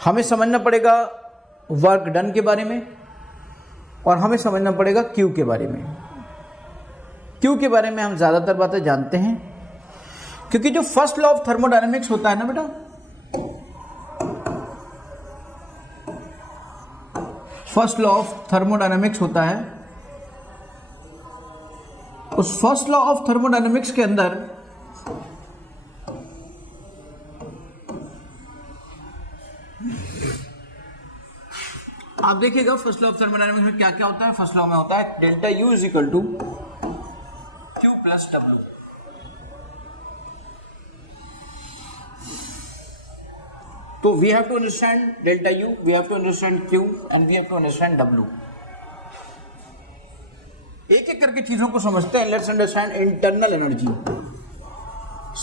हमें समझना पड़ेगा वर्क डन के बारे में और हमें समझना पड़ेगा क्यू के बारे में। क्यू के बारे में हम ज़्यादातर बातें जानते हैं क्योंकि जो फर्स्ट लॉ ऑफ थर्मोडायनेमिक्स होता है ना बेटा, फर्स्ट लॉ ऑफ थर्मोडायनेमिक्स होता है, उस फर्स्ट लॉ ऑफ थर्मोडायनेमिक्स के अंदर आप देखिएगा फर्स्ट लॉ ऑफ थर्मोडायनेमिक्स में क्या क्या होता है। फर्स्ट लॉ में होता है delta U is equal to Q plus W. तो we have to understand delta U, we have to understand Q and we have to understand W. एक एक करके चीजों को समझते हैं। Let's understand internal energy.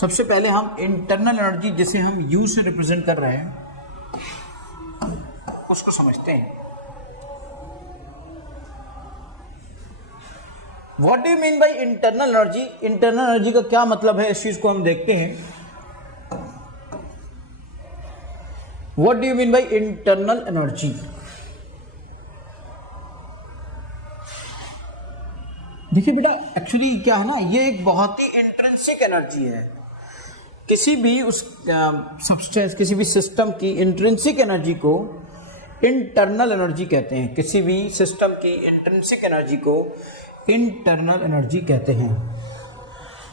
सबसे पहले हम इंटरनल एनर्जी जिसे हम यू से रिप्रेजेंट कर रहे हैं उसको समझते हैं। What do you mean by internal energy? Internal energy का क्या मतलब है, इस चीज को हम देखते हैं। What do you mean by internal energy? देखिए बेटा, एक्चुअली क्या है ना, ये एक बहुत ही इंट्रिंसिक एनर्जी है। किसी भी उस सब्सटेंस, किसी भी सिस्टम की इंट्रिंसिक एनर्जी को इंटरनल एनर्जी कहते हैं। किसी भी सिस्टम की इंट्रिंसिक एनर्जी को इंटरनल एनर्जी कहते हैं।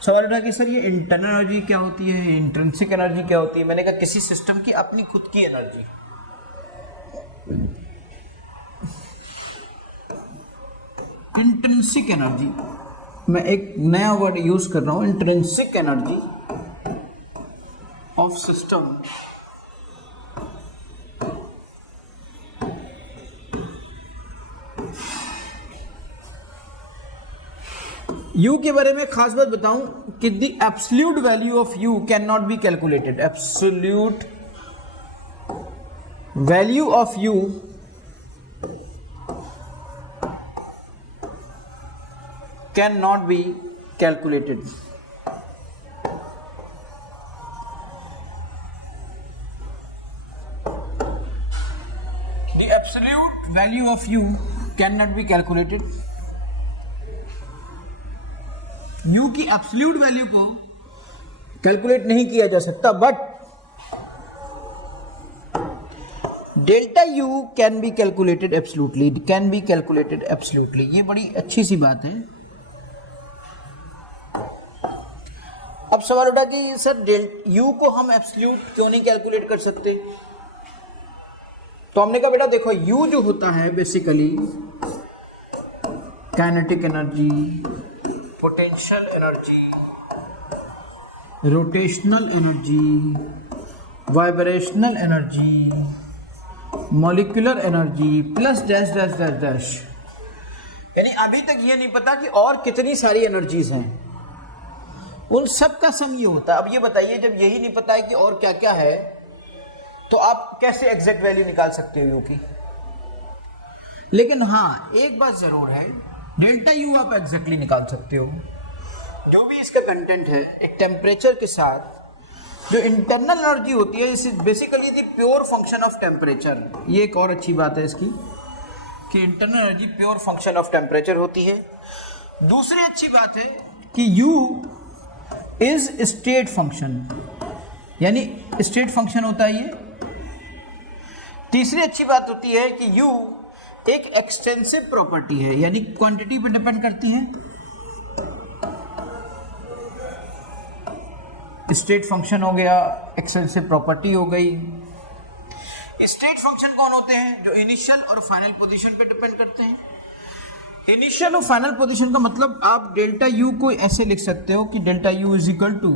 सवाल उठा कि सर ये इंटरनल एनर्जी क्या होती है, इंट्रिंसिक एनर्जी क्या होती है? मैंने कहा किसी सिस्टम की अपनी खुद की एनर्जी। इंट्रिंसिक एनर्जी, मैं एक नया वर्ड यूज कर रहा हूं, intrinsic energy of system you के बारे में खास बात बताऊं कि the absolute value of you can not be calculated. Absolute value of you can not be calculated. The absolute value of you can not be calculated. You की absolute value को calculate नहीं किया जा सकता, but delta U can be calculated absolutely, can be calculated absolutely. ये बड़ी अच्छी सी बात है। अब सवाल उठा कि सर यू को हम एब्सोल्यूट क्यों नहीं कैलकुलेट कर सकते? तो हमने कहा बेटा देखो, यू जो होता है basically kinetic energy, potential energy, rotational energy, vibrational energy, molecular energy plus dash dash dash dash, यानी अभी तक ये नहीं पता कि और कितनी सारी एनर्जीज हैं, उन सब का सम ये होता है। अब ये बताइए, जब यही नहीं पता है कि और क्या क्या है, तो आप कैसे एग्जैक्ट वैल्यू निकाल सकते हो यू की? लेकिन हाँ, एक बात जरूर है, डेल्टा यू आप एग्जैक्टली निकाल सकते हो। जो भी इसका कंटेंट है, एक टेम्परेचर के साथ जो इंटरनल एनर्जी होती है, इस basically the pure function of temperature. ये एक और अच्छी बात है इसकी कि internal energy pure function of temperature होती है। दूसरी अच्छी बात है कि यू इज स्टेट फंक्शन, यानी स्टेट फंक्शन होता है ये। तीसरी अच्छी बात होती है कि यू एक एक्सटेंसिव प्रॉपर्टी है, यानी क्वांटिटी पे डिपेंड करती है। स्टेट फंक्शन हो गया, एक्सटेंसिव प्रॉपर्टी हो गई। स्टेट फंक्शन कौन होते हैं? जो इनिशियल और फाइनल पोजीशन पे डिपेंड करते हैं। इनिशियल और फाइनल पोजीशन का मतलब आप डेल्टा यू को ऐसे लिख सकते हो कि delta U is equal to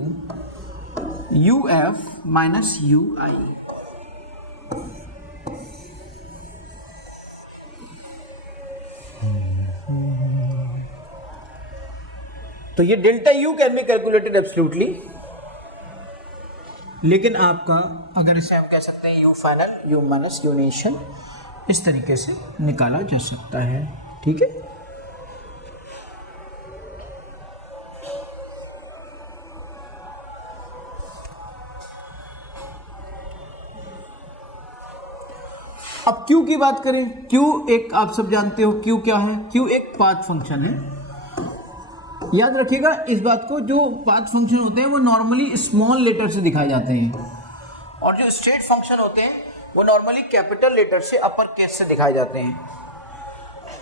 U F minus U I. तो ये delta U can be calculated absolutely, लेकिन आपका अगर इसे हम कह सकते हैं U final, U minus U initial, इस तरीके से निकाला जा सकता है। ठीक है, अब Q की बात करें, Q एक आप सब जानते हो Q क्या है, Q एक पाथ फंक्शन है। याद रखिएगा इस बात को, जो पाथ फंक्शन होते हैं वो नॉर्मली स्मॉल लेटर से दिखाए जाते हैं और जो स्टेट फंक्शन होते हैं वो नॉर्मली कैपिटल लेटर से अपर केस से दिखाए जाते हैं।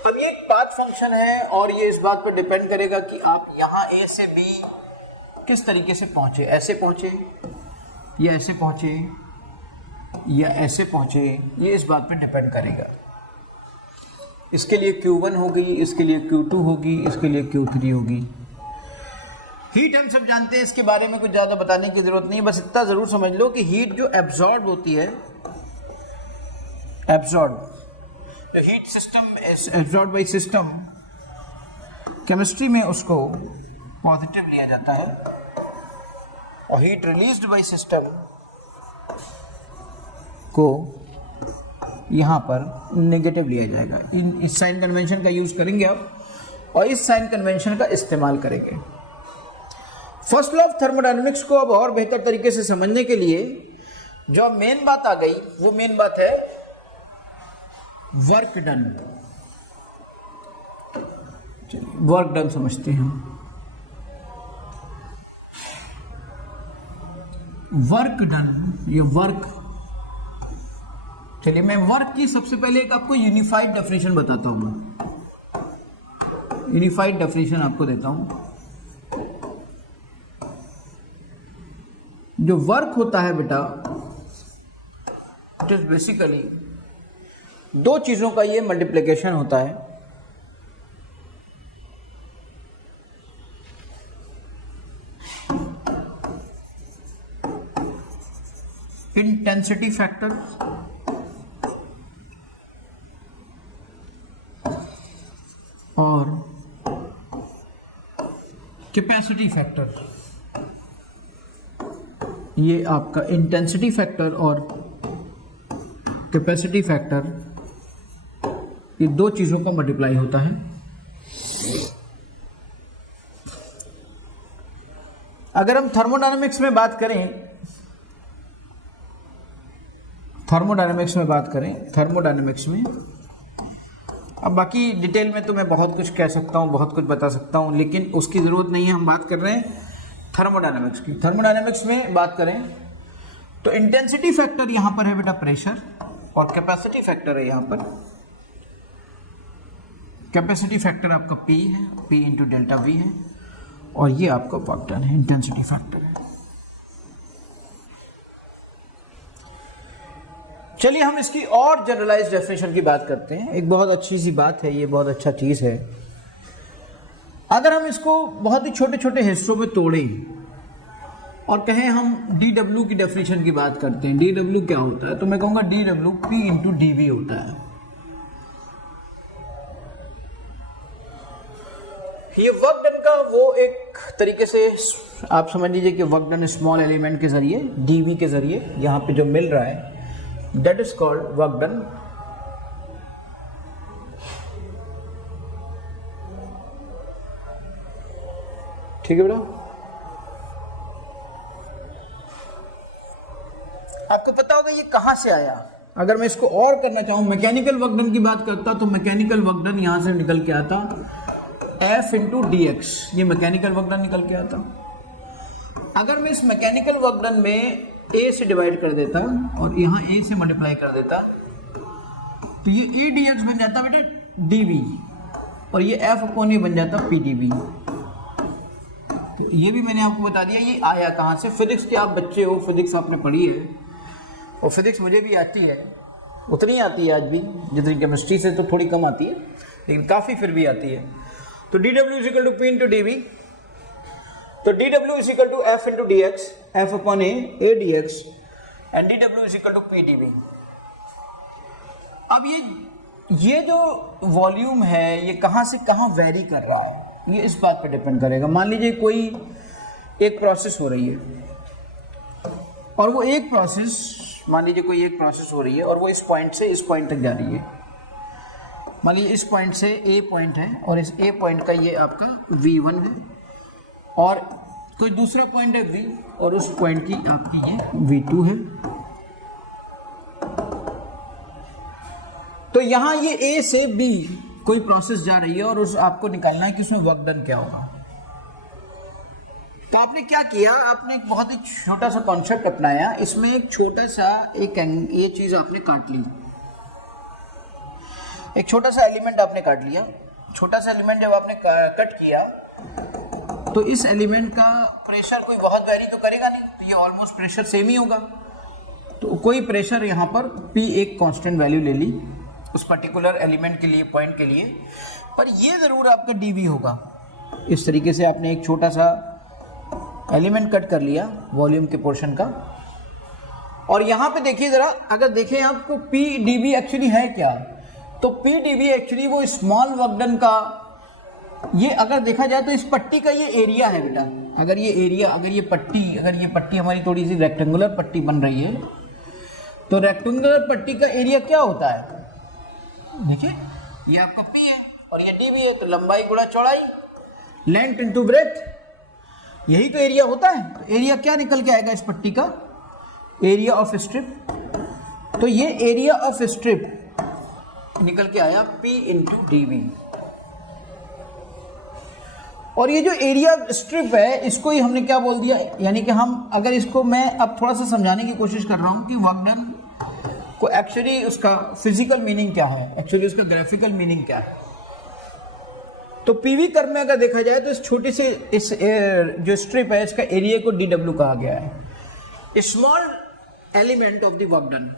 तो ये एक पाथ फंक्शन है और ये इस बात पर डिपेंड करेगा कि आप यहाँ A से B किस तरीके से पहुंचे, ऐसे पहुंचे या ऐसे पहुंचे या ऐसे पहुंचे, ये इस बात पर डिपेंड करेगा। इसके लिए Q1 होगी, इसके लिए Q2 होगी, इसके लिए Q3 होगी। हीट हम सब जानते हैं, इसके बारे में कुछ ज़्यादा बताने की जरूरत नहीं है, बस इतना ज़रूर समझ लो कि हीट जो एब्जॉर्ब होती है, absorb the heat system is absorb by system, chemistry में उसको पॉजिटिव लिया जाता है और हीट रिलीज्ड बाय सिस्टम को यहाँ पर नेगेटिव लिया जाएगा। इस साइन कन्वेंशन का यूज करेंगे आप और इस साइन कन्वेंशन का इस्तेमाल करेंगे। फर्स्ट लॉ ऑफ थर्मोडायनेमिक्स को अब और बेहतर तरीके से समझने के लिए जो मेन बात आ गई, वो मेन बात है वर्क डन। वर्क डन समझते हैं। वर्क डन, ये वर्क, चलिए मैं वर्क की सबसे पहले एक आपको यूनिफाइड डेफिनेशन बताता हूं। मैं यूनिफाइड डेफिनेशन आपको देता हूं। जो वर्क होता है बेटा, इट इज बेसिकली दो चीजों का ये मल्टीप्लिकेशन होता है। इंटेंसिटी फैक्टर और कैपेसिटी फैक्टर। ये आपका इंटेंसिटी फैक्टर और कैपेसिटी फैक्टर, ये दो चीजों का मल्टीप्लाई होता है। अगर हम थर्मोडायनेमिक्स में बात करें, थर्मोडायनेमिक्स में अब बाकी डिटेल में तो मैं बहुत कुछ कह सकता हूँ, बहुत कुछ बता सकता हूँ, लेकिन उसकी ज़रूरत नहीं है। हम बात कर रहे हैं थर्मोडायनेमिक्स की। थर्मोडायनेमिक्स में बात करें तो इंटेंसिटी फैक्टर यहाँ पर है बेटा प्रेशर और कैपेसिटी फैक्टर है यहाँ पर, कैपेसिटी फैक्टर आपका P है, P इंटू डेल्टा V है और ये आपका वर्क डन है, इंटेंसिटी फैक्टर है। चलिए हम इसकी और जनरलाइज्ड डेफिनेशन की बात करते हैं। एक बहुत अच्छी सी बात है, ये बहुत अच्छा चीज है। अगर हम इसको बहुत ही छोटे छोटे हिस्सों में तोड़ें और कहें हम dW की डेफिनेशन की बात करते हैं, dW क्या होता है, तो मैं कहूंगा dW P इंटू dV होता है। ये वर्क डन का वो एक तरीके से आप समझ लीजिए कि वर्क डन स्मॉल एलिमेंट के जरिए, dV के जरिए यहाँ पे जो मिल रहा है, that is called work done। ठीक है बेटा, आपको पता होगा ये कहां से आया। अगर मैं इसको और करना चाहूं, मैकेनिकल वर्क डन की बात करता तो मैकेनिकल वर्क डन यहां से निकल के आता F इंटू dx, ये मैकेनिकल वर्क डन निकल के आता। अगर मैं इस मैकेनिकल वर्क डन में A से डिवाइड कर देता और यहाँ A से मल्टीप्लाई कर देता तो ये A dx बन जाता बेटे dV और ये F अपॉन A बन जाता P dV। तो ये भी मैंने आपको बता दिया ये आया कहाँ से। फिजिक्स के आप बच्चे हो, फिजिक्स आपने पढ़ी है और फिजिक्स मुझे भी आती है, उतनी आती है आज भी जितनी केमिस्ट्री से, तो थोड़ी कम आती है लेकिन काफ़ी फिर भी आती है। तो dW is equal to P into dV, तो dW is equal to F into dx, F upon A dx and dW is equal to P dV। अब ये जो वॉल्यूम है ये कहाँ से कहाँ वेरी कर रहा है, ये इस बात पर डिपेंड करेगा। मान लीजिए कोई एक प्रोसेस हो रही है और वो एक प्रोसेस, मान लीजिए कोई एक प्रोसेस हो रही है और वो इस पॉइंट से इस पॉइंट तक जा रही है। मान लीजिए इस पॉइंट से A पॉइंट है और इस A पॉइंट का ये आपका V1 है और कोई दूसरा पॉइंट है V और उस पॉइंट की आपकी ये V2 है। तो यहां ये ए से बी कोई प्रोसेस जा रही है और उस आपको निकालना है कि उसमें वर्क डन क्या होगा। तो आपने क्या किया, आपने एक बहुत ही छोटा सा कॉन्सेप्ट अपनाया, इसमें एक छोटा सा ये चीज आपने काट ली, एक छोटा सा एलिमेंट आपने काट लिया। छोटा सा एलिमेंट जब आपने कट किया तो इस एलिमेंट का प्रेशर कोई बहुत वेरी तो करेगा नहीं, तो ये ऑलमोस्ट प्रेशर सेम ही होगा। तो कोई प्रेशर यहाँ पर P एक कांस्टेंट वैल्यू ले ली उस पर्टिकुलर एलिमेंट के लिए, पॉइंट के लिए, पर ये ज़रूर आपका dV होगा। इस तरीके से आपने एक छोटा सा एलिमेंट कट कर लिया वॉल्यूम के पोर्शन का। और यहाँ पे देखिए ज़रा, अगर देखें आपको P dV एक्चुअली है क्या, तो P dV एक्चुअली वो स्मॉल वर्क डन का, ये अगर देखा जाए तो इस पट्टी का ये एरिया है बेटा। अगर ये एरिया, अगर ये पट्टी हमारी थोड़ी सी रेक्टेंगुलर पट्टी बन रही है, तो रेक्टेंगुलर पट्टी का एरिया क्या होता है, देखिए ये आपका P है और ये dV है, तो लंबाई गुणा चौड़ाई, लेंथ इनटू ब्रेथ, यही तो एरिया होता है। तो एरिया क्या निकल के आएगा इस पट्टी का, एरिया ऑफ स्ट्रिप। तो ये एरिया ऑफ स्ट्रिप निकल के आया P इंटू dV। और ये जो एरिया स्ट्रिप है इसको ही हमने क्या बोल दिया, यानी कि हम अगर इसको मैं अब थोड़ा सा समझाने की कोशिश कर रहा हूं कि वर्क डन को एक्चुअली उसका फिजिकल मीनिंग क्या है, एक्चुअली उसका ग्राफिकल मीनिंग क्या है। तो पीवी कर्व में अगर देखा जाए तो इस छोटी सी इस जो स्ट्रिप है इसका एरिया को DW कहा गया है, small element of the work done.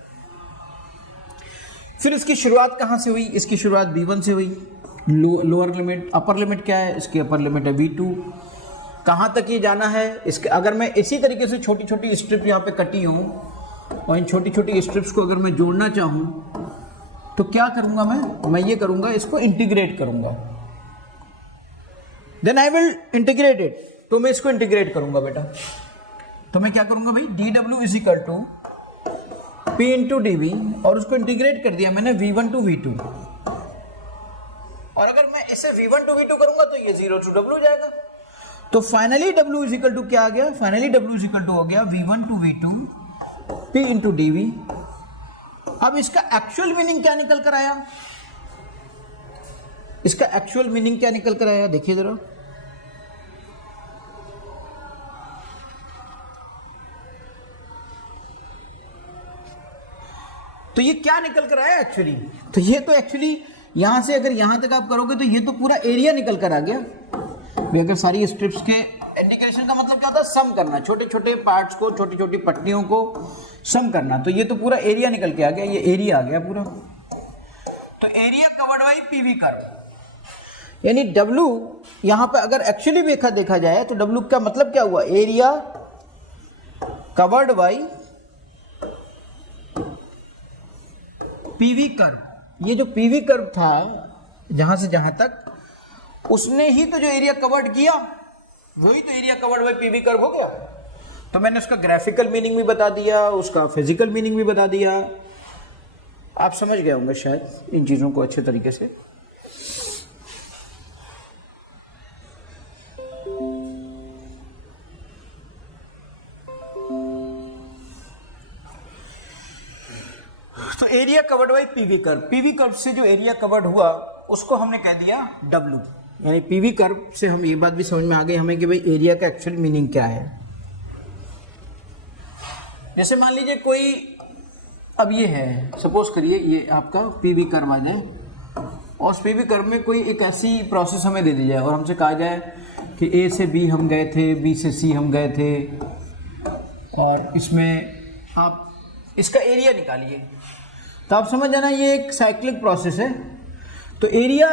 फिर इसकी शुरुआत कहां से हुई, इसकी शुरुआत V1 से हुई। लोअर लिमिट, अपर लिमिट क्या है, इसकी अपर लिमिट है V2। कहाँ तक ये जाना है, इसके अगर मैं इसी तरीके से छोटी छोटी स्ट्रिप यहाँ पे कटी हूँ और इन छोटी छोटी स्ट्रिप्स को अगर मैं जोड़ना चाहूँ तो क्या करूँगा मैं ये करूँगा, इसको इंटीग्रेट करूँगा। Then I will integrate it, तो मैं इसको इंटीग्रेट करूँगा बेटा। तो मैं क्या करूँगा भाई, DW is equal to P into DV, और उसको इंटीग्रेट कर दिया मैंने V1 टू V2। और अगर मैं इसे V1 टू V2 करूंगा तो ये 0 टू W जाएगा। तो finally W is equal to क्या आ गया, finally W is equal to हो गया V1 to V2 P into DV। अब इसका एक्चुअल मीनिंग क्या निकल कर आया, इसका एक्चुअल मीनिंग क्या निकल कर आया, देखिए जरा। तो ये क्या निकल कर आया एक्चुअली, तो ये तो एक्चुअली यहां से अगर यहां तक आप करोगे तो ये तो पूरा एरिया निकल कर आ गया। अगर सारी स्ट्रिप्स के इंटीग्रेशन का मतलब क्या होता है, सम करना, छोटे छोटे पार्ट्स को, छोटी छोटी पट्टियों को सम करना। तो ये तो पूरा एरिया निकल के आ गया, ये एरिया आ गया पूरा। तो area covered by PV curve, यानी W यहां पे अगर एक्चुअली देखा जाए तो W का मतलब क्या हुआ, area covered by PV curve. ये जो पीवी कर्व था जहां से जहां तक, उसने ही तो जो एरिया कवर्ड किया वही तो area covered by PV curve हो गया। तो मैंने उसका ग्राफिकल मीनिंग भी बता दिया, उसका फिजिकल मीनिंग भी बता दिया। आप समझ गए होंगे शायद इन चीजों को अच्छे तरीके से। तो area covered by PV curve, PV curve से जो एरिया कवर्ड हुआ उसको हमने कह दिया W, यानी पीवी कर्व से हम ये बात भी समझ में आ गई हमें कि भाई एरिया का एक्चुअल मीनिंग क्या है। जैसे मान लीजिए कोई, अब ये है, सपोज करिए ये आपका पीवी कर्व आ जाए और उस पीवी कर्व में कोई एक ऐसी प्रोसेस हमें दे दी जाए और हमसे कहा जाए कि A से B हम गए थे, B से C हम गए थे, और इसमें आप इसका एरिया निकालिए। तो आप समझ जाना ये एक साइक्लिक प्रोसेस है। तो एरिया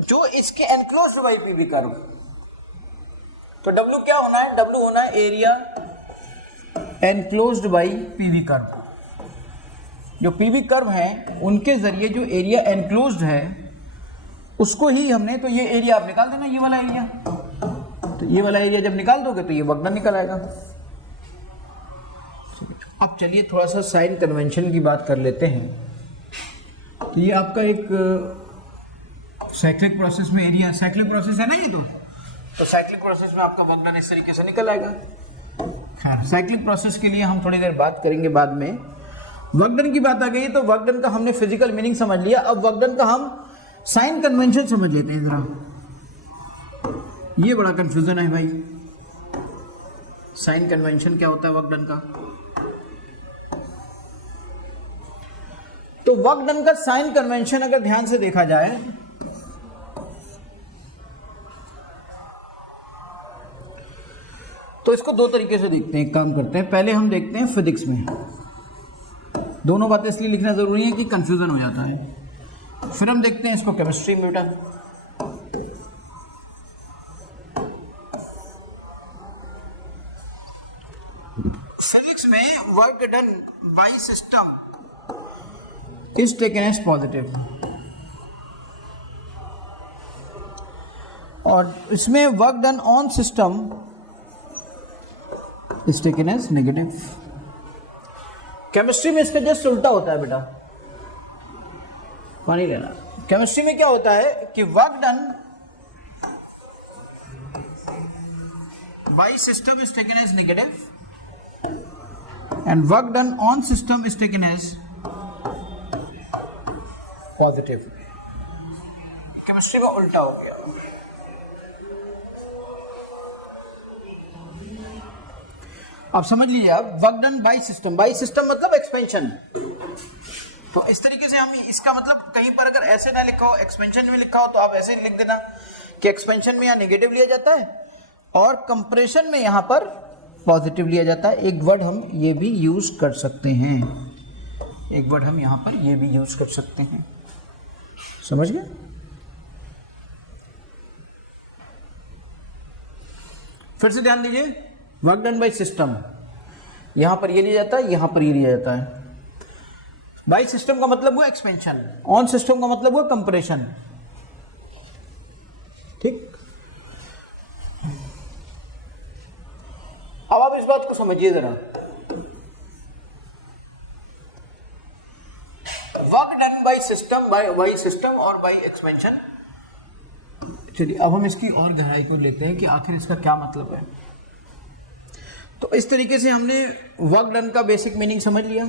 जो इसके एनक्लोज्ड बाय पीवी कर्व, तो W क्या होना है, W होना है area enclosed bye PV curve. जो पीवी कर्व है उनके जरिए जो एरिया एनक्लोज्ड है उसको ही हमने, तो ये एरिया आप निकाल देना, ये वाला एरिया। तो ये वाला एरिया जब निकाल दोगे तो ये वर्क डन निकल आएगा। अब चलिए थोड़ा सा साइन कन्वेंशन की बात कर लेते हैं। तो ये आपका एक साइक्लिक प्रोसेस में एरिया, साइक्लिक प्रोसेस है ना ये, तो साइक्लिक प्रोसेस में आपका वर्क डन इस तरीके से निकल आएगा। खैर साइक्लिक प्रोसेस के लिए हम थोड़ी देर बात करेंगे बाद में। वर्क डन की बात आ गई तो वर्क डन का हमने फिजिकल मीनिंग समझ लिया। अब वर्क डन का हम साइन कन्वेंशन समझ लेते हैं जरा। ये बड़ा कंफ्यूजन है भाई, साइन कन्वेंशन क्या होता है वर्क डन का। तो वर्क डन का साइन कन्वेंशन अगर ध्यान से देखा जाए तो इसको दो तरीके से देखते हैं। एक काम करते हैं, पहले हम देखते हैं फिजिक्स में। दोनों बातें इसलिए लिखना जरूरी है कि कंफ्यूजन हो जाता है। फिर हम देखते हैं इसको केमिस्ट्री में बेटा। फिजिक्स में work done by system is taken as positive और इसमें work done on system is taken as negative. Chemistry में इसका जस्ट उल्टा होता है बेटा, पानी लेना। केमिस्ट्री में क्या होता है कि work done by system is taken as negative and work done on system is taken as positive। Chemistry में उल्टा हो गया। अब समझ लीजिए, अब work done by system, by system मतलब एक्सपेंशन। तो इस तरीके से हम इसका मतलब कहीं पर अगर ऐसे ना लिखा हो, एक्सपेंशन में लिखा हो, तो आप ऐसे लिख देना कि एक्सपेंशन में यहां नेगेटिव लिया जाता है और कंप्रेशन में यहां पर पॉजिटिव लिया जाता है। एक वर्ड हम ये भी यूज कर सकते हैं, एक वर्ड हम यहां पर ये भी यूज कर सकते हैं। समझ गए? फिर से ध्यान दीजिए, वर्क डन बाय सिस्टम, यहां पर ये लिया जाता है, यहां पर ये लिया जाता है। बाय सिस्टम का मतलब हुआ एक्सपेंशन, ऑन सिस्टम का मतलब हुआ कंप्रेशन। ठीक, अब आप इस बात को समझिए जरा। Work done by system, by system और बाय एक्सपेंशन। चलिए अब हम इसकी और गहराई को लेते हैं कि आखिर इसका क्या मतलब है। तो इस तरीके से हमने वर्क डन का बेसिक मीनिंग समझ लिया।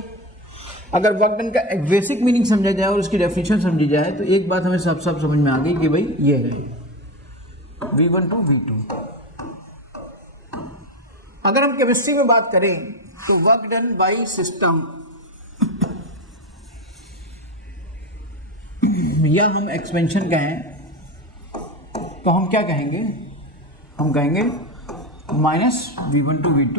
अगर वर्क डन का बेसिक मीनिंग समझा जाए और उसकी डेफिनेशन समझी जाए तो एक बात हमें सब समझ में आ गई कि भाई ये है V1 to V2। अगर हम केमिस्ट्री में बात करें तो वर्क डन बाय सिस्टम या हम एक्सपेंशन कहें तो हम क्या कहेंगे, हम कहेंगे -V1 to V2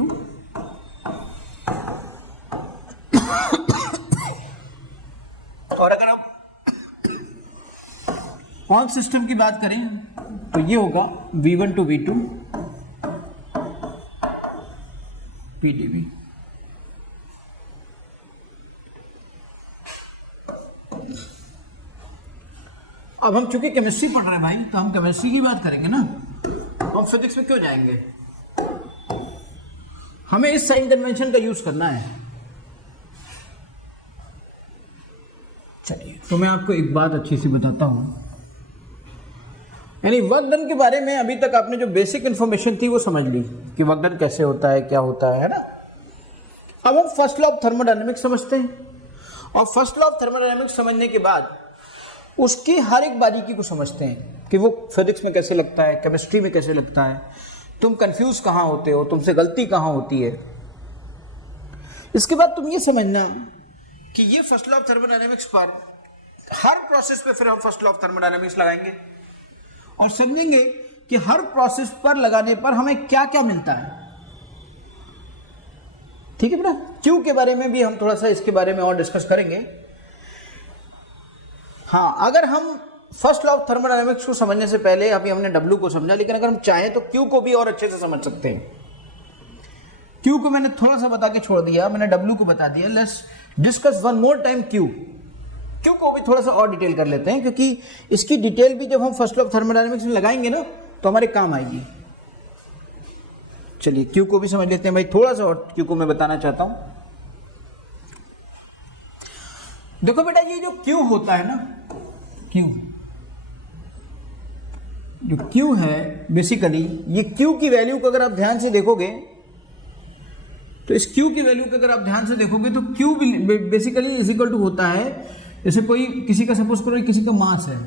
और अगर हम ऑन सिस्टम की बात करें तो ये होगा V1 to V2 PdV। अब हम चूंकि केमिस्ट्री पढ़ रहे हैं भाई, तो हम केमिस्ट्री की बात करेंगे ना, हम फिजिक्स में क्यों जाएंगे? हमें इस साइन कन्वेंशन का यूज करना है। चलिए तो मैं आपको एक बात अच्छी सी बताता हूं, यानी वर्क डन के बारे में अभी तक आपने जो बेसिक इंफॉर्मेशन थी वो समझ ली कि वर्क डन कैसे होता है, क्या होता है ना। अब हम फर्स्ट लॉ ऑफ थर्मोडायनेमिक्स समझते हैं और फर्स्ट लॉ ऑफ थर्मोडायनेमिक्स समझने के बाद उसकी हर एक बारीकी को समझते हैं कि वो फिजिक्स में कैसे लगता है, केमिस्ट्री में कैसे लगता है, तुम कंफ्यूज कहां होते हो, तुमसे गलती कहां होती है। इसके बाद तुम ये समझना कि ये फर्स्ट लॉ ऑफ थर्मोडायनेमिक्स पर हर प्रोसेस पे फिर हम फर्स्ट लॉ ऑफ थर्मोडायनेमिक्स लगाएंगे और समझेंगे कि हर प्रोसेस पर लगाने पर हमें क्या क्या मिलता है। ठीक है बेटा? क्यू के बारे में भी हम थोड़ा सा इसके बारे में और डिस्कस करेंगे। हाँ, अगर हम फर्स्ट लॉ ऑफ थर्मोडायनेमिक्स को समझने से पहले अभी हमने डब्ल्यू को समझा, लेकिन अगर हम चाहें तो क्यू को भी और अच्छे से समझ सकते हैं। क्यू को मैंने थोड़ा सा बता के छोड़ दिया, मैंने डब्ल्यू को बता दिया। Let's discuss one more time Q. Q को भी थोड़ा सा और डिटेल कर लेते हैं, क्योंकि इसकी डिटेल भी जब हम फर्स्ट लॉ ऑफ थर्मोडायनेमिक्स में लगाएंगे ना तो हमारे काम आएगी। चलिए क्यू को भी समझ लेते हैं भाई, थोड़ा सा और क्यू को मैं बताना चाहता हूं। देखो बेटा, ये जो क्यू होता है ना, क्यू जो क्यू है बेसिकली, ये क्यू की वैल्यू को अगर आप ध्यान से देखोगे तो इस Q की वैल्यू को अगर आप ध्यान से देखोगे तो Q basically is equal to होता है, जैसे कोई किसी का सपोज करो किसी का मास है,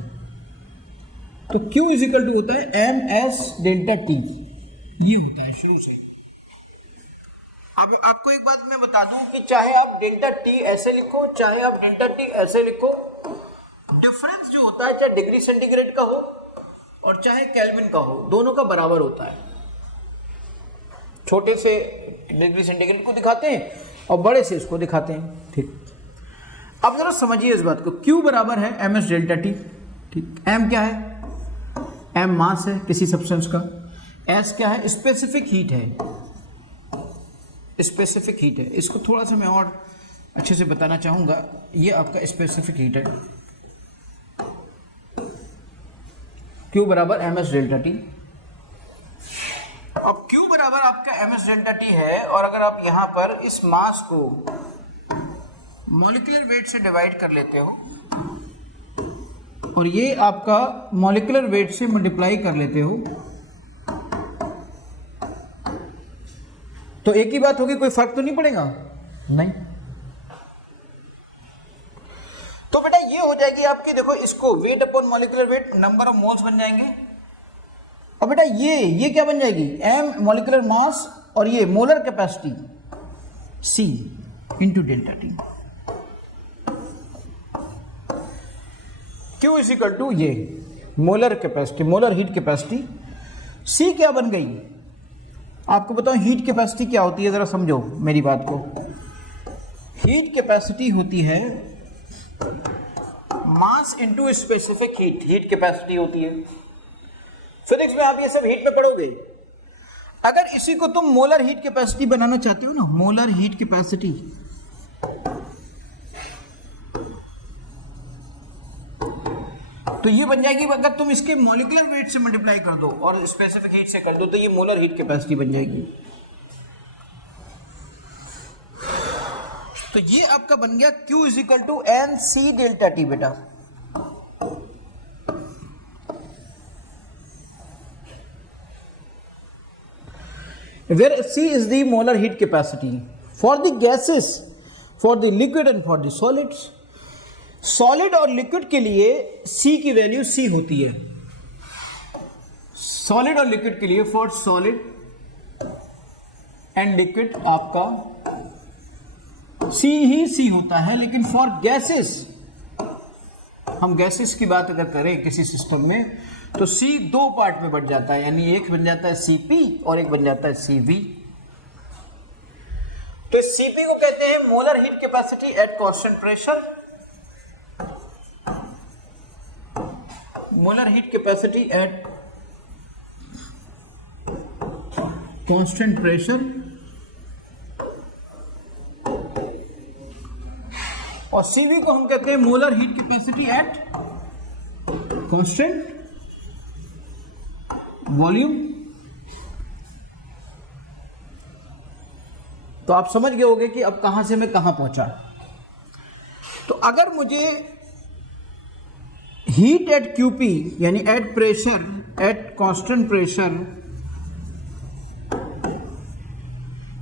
तो Q इज इक्वल टू होता है ms डेल्टा T, ये होता है शुरू से। अब आपको एक बात मैं बता दूं कि चाहे आप डेल्टा T ऐसे लिखो, चाहे आप डेल्टा T ऐसे लिखो, डिफरेंस जो होता है चाहे डिग्री सेंटीग्रेड का हो और चाहे केल्विन का हो, दोनों का बराबर होता है। छोटे से डिग्री सेंटीग्रेड को दिखाते हैं और बड़े से इसको दिखाते हैं। ठीक, अब जरा समझिए इस बात को। Q बराबर है ms डेल्टा T। ठीक, m क्या है? m मास है किसी सब्सटेंस का, s क्या है? स्पेसिफिक हीट है, स्पेसिफिक हीट है। इसको थोड़ा सा मैं और अच्छे से बताना चाहूंगा। ये आपका स्पेसिफिक हीट है, Q बराबर ms डेल्टा T। अब Q बराबर आपका ms डेल्टा T है, और अगर आप यहां पर इस मास को मॉलिक्यूलर वेट से डिवाइड कर लेते हो और ये आपका मॉलिक्यूलर वेट से मल्टीप्लाई कर लेते हो, तो एक ही बात होगी, कोई फर्क तो नहीं पड़ेगा? नहीं। तो बेटा ये हो जाएगी आपकी, देखो इसको weight upon molecular weight, number of moles बन जाएंगे। और बेटा ये क्या बन जाएगी? m मॉलिक्यूलर मास और ये molar capacity C into delta T। Q is equal to ये molar capacity, molar heat capacity. C क्या बन गई? आपको बताओ हीट कैपेसिटी क्या होती है, जरा समझो मेरी बात को। हीट कैपेसिटी होती है mass into specific heat, heat capacity होती है। फिजिक्स में आप ये सब हीट में पढ़ोगे। अगर इसी को तुम मोलर हीट कैपेसिटी बनाना चाहते हो ना, मोलर हीट कैपेसिटी, तो ये बन जाएगी, अगर तुम इसके मॉलिक्यूलर वेट से मल्टीप्लाई कर दो और स्पेसिफिक हीट से कर दो, तो ये मोलर हीट कैपेसिटी बन जाएगी। तो ये आपका बन गया Q is equal to N C delta T बेटा। where C is the molar heat capacity for the gases, for the liquid and for the solids। Solid और लिक्विड के लिए C की वैल्यू C होती है, सॉलिड और liquid के लिए, फॉर सॉलिड एंड लिक्विड आपका C ही C होता है। लेकिन फॉर गैसेस, हम गैसेस की बात अगर करें किसी सिस्टम में, तो C दो पार्ट में बढ़ जाता है, यानी एक बन जाता है Cp और एक बन जाता है Cv। तो इस Cp को कहते हैं molar heat capacity eight constant pressure, molar heat capacity eight constant pressure. और Cv को हम कहते हैं molar heat capacity at constant volume. तो आप समझ गए होंगे कि अब कहां से मैं कहां पहुंचा। तो अगर मुझे हीट एट QP यानी at pressure, at constant pressure,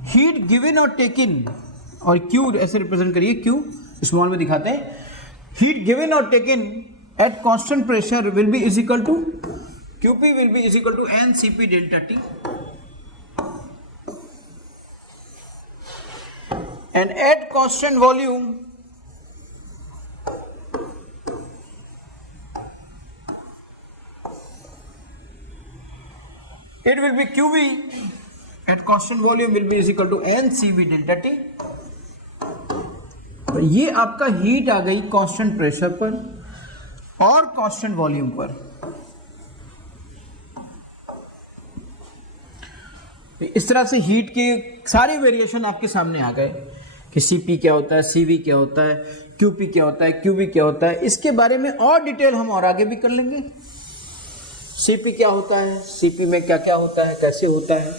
heat given और टेकन, और Q ऐसे रिप्रेजेंट करिए, Q स्मॉल में दिखाते हैं, हीट गिवन और taken at constant pressure will be is equal to, QP will be is equal to NCP delta T, and at constant volume it will be QV at constant volume will be is equal to NCV delta T। तो ये आपका heat आ गई constant pressure पर और constant volume पर। इस तरह से हीट के सारे वेरिएशन आपके सामने आ गए कि Cp क्या होता है, Cv क्या होता है, Qp क्या होता है, Qv क्या होता है। इसके बारे में और डिटेल हम और आगे भी कर लेंगे। Cp क्या होता है, Cp में क्या क्या होता है, कैसे होता है,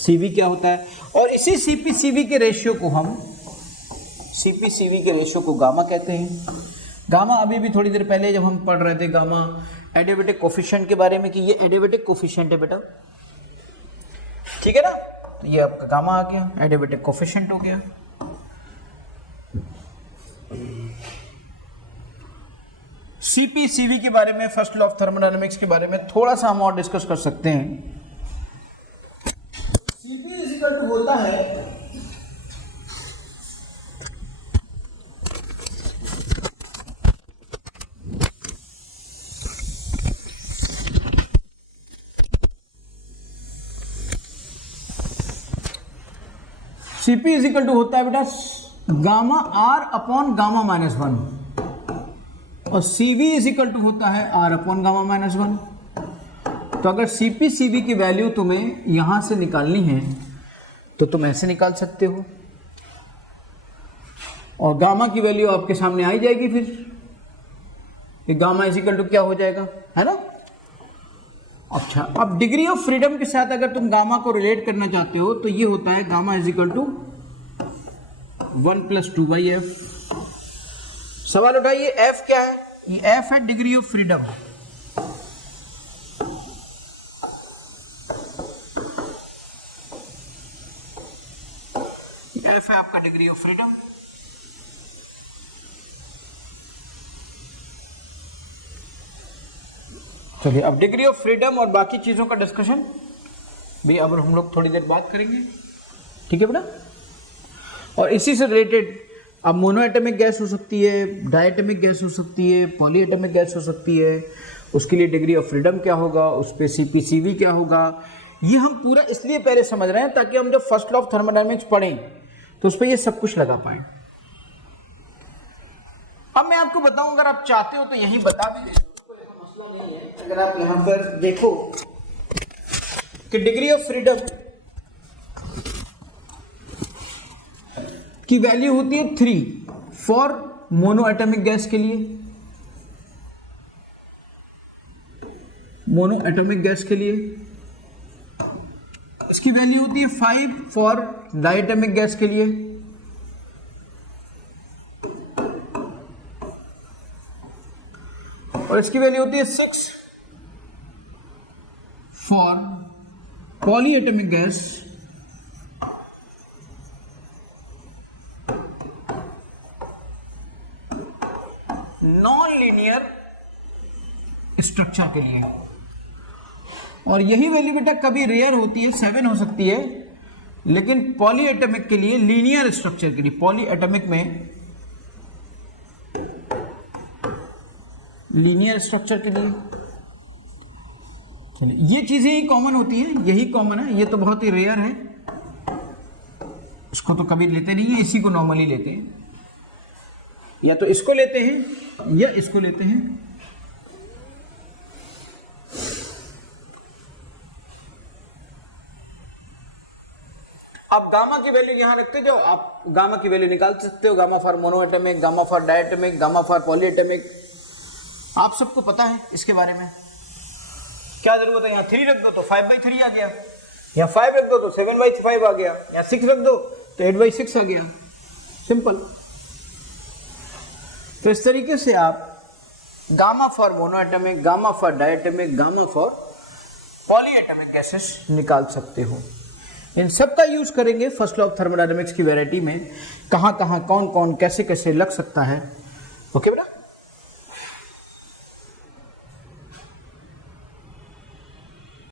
Cv क्या होता है, और इसी Cp Cv के रेशियो को हम, Cp Cv के रेशियो को गामा कहते हैं। गामा अभी भी थोड़ी देर पहले जब हम पढ़ रहे थे गामा एडियाबैटिक कोफिशिएंट के बारे में, कि ये एडियाबैटिक कोफिशिएंट है बेटा, ठीक है ना। तो ये आपका गामा आ गया, एडिवेटिव कोफिशिएंट हो गया। सीपी सीवी के बारे में, फर्स्ट लॉ ऑफ थर्मोडायनेमिक्स के बारे में थोड़ा सा हम और डिस्कस कर सकते हैं। सीपी इज इक्वल टू होता है Cp इज इक्वल टू होता है बेटा gamma R upon gamma minus one, और Cv इज इक्वल टू होता है R upon gamma minus one. तो अगर Cp Cv की वैल्यू तुम्हें यहां से निकालनी है तो तुम ऐसे निकाल सकते हो, और गामा की वैल्यू आपके सामने आ ही जाएगी। फिर ये गामा इज इक्वल टू क्या हो जाएगा, है ना। अच्छा, अब डिग्री ऑफ फ्रीडम के साथ अगर तुम गामा को रिलेट करना चाहते हो तो ये होता है gamma is equal to 1+2/f। सवाल उठाइए f क्या है, ये f है डिग्री ऑफ फ्रीडम। f है आपका डिग्री ऑफ फ्रीडम। चलिए, अब डिग्री ऑफ फ्रीडम और बाकी चीजों का डिस्कशन भी अब हम लोग थोड़ी देर बात करेंगे, ठीक है बेटा। और इसी से रिलेटेड अब मोनोएटमिक गैस हो सकती है, डायटमिक गैस हो सकती है, पॉलीएटमिक गैस हो सकती है, उसके लिए डिग्री ऑफ फ्रीडम क्या होगा, उस पर सीपीसीवी क्या होगा, ये हम पूरा इसलिए पहले समझ रहे हैं ताकि हम जब फर्स्ट लॉ ऑफ थर्मोडायनेमिक्स पढ़ें तो उस पर ये सब कुछ लगा पाए। अब मैं आपको बताऊं, अगर आप चाहते हो तो यही बता भी दें, मसला नहीं है। अगर आप यहां पर देखो कि डिग्री ऑफ फ्रीडम की वैल्यू होती है 3 फॉर मोनोएटमिक गैस के लिए, मोनोएटमिक गैस के लिए इसकी वैल्यू होती है 5 फॉर डायटमिक गैस के लिए, और इसकी वैल्यू होती है 6 for polyatomic gas non linear structure के लिए। और यही वैल्यू बेटा कभी रेयर होती है, 7 हो सकती है, लेकिन पॉलीएटमिक के लिए, लीनियर स्ट्रक्चर के लिए, पॉलीएटमिक में लीनियर स्ट्रक्चर के लिए, चलिए ये चीजें ही कॉमन होती हैं, यही कॉमन है। ये तो बहुत ही रेयर है, इसको तो कभी लेते नहीं है, इसी को नॉर्मली लेते हैं, या तो इसको लेते हैं या इसको लेते हैं। अब गामा की वैल्यू यहां रखते जाओ, आप गामा की वैल्यू निकाल सकते हो, gamma for monoatomic, gamma for diatomic, gamma for polyatomic, आप सबको पता है इसके बारे में। क्या जरूरत है, यहां 3 रख दो तो 5/3 आ गया, यहां 5 रख दो तो 7/5 आ गया, यहां 6 रख दो तो 8/6 आ गया, सिंपल। तो इस तरीके से आप gamma for monoatomic, gamma for diatomic, gamma for polyatomic gases निकाल सकते हो। इन सब का यूज करेंगे फर्स्ट लॉ ऑफ थर्मोडायनेमिक्स की वैरायटी में, कहां कहां कौन कौन कैसे कैसे लग सकता है। ओके बेटा।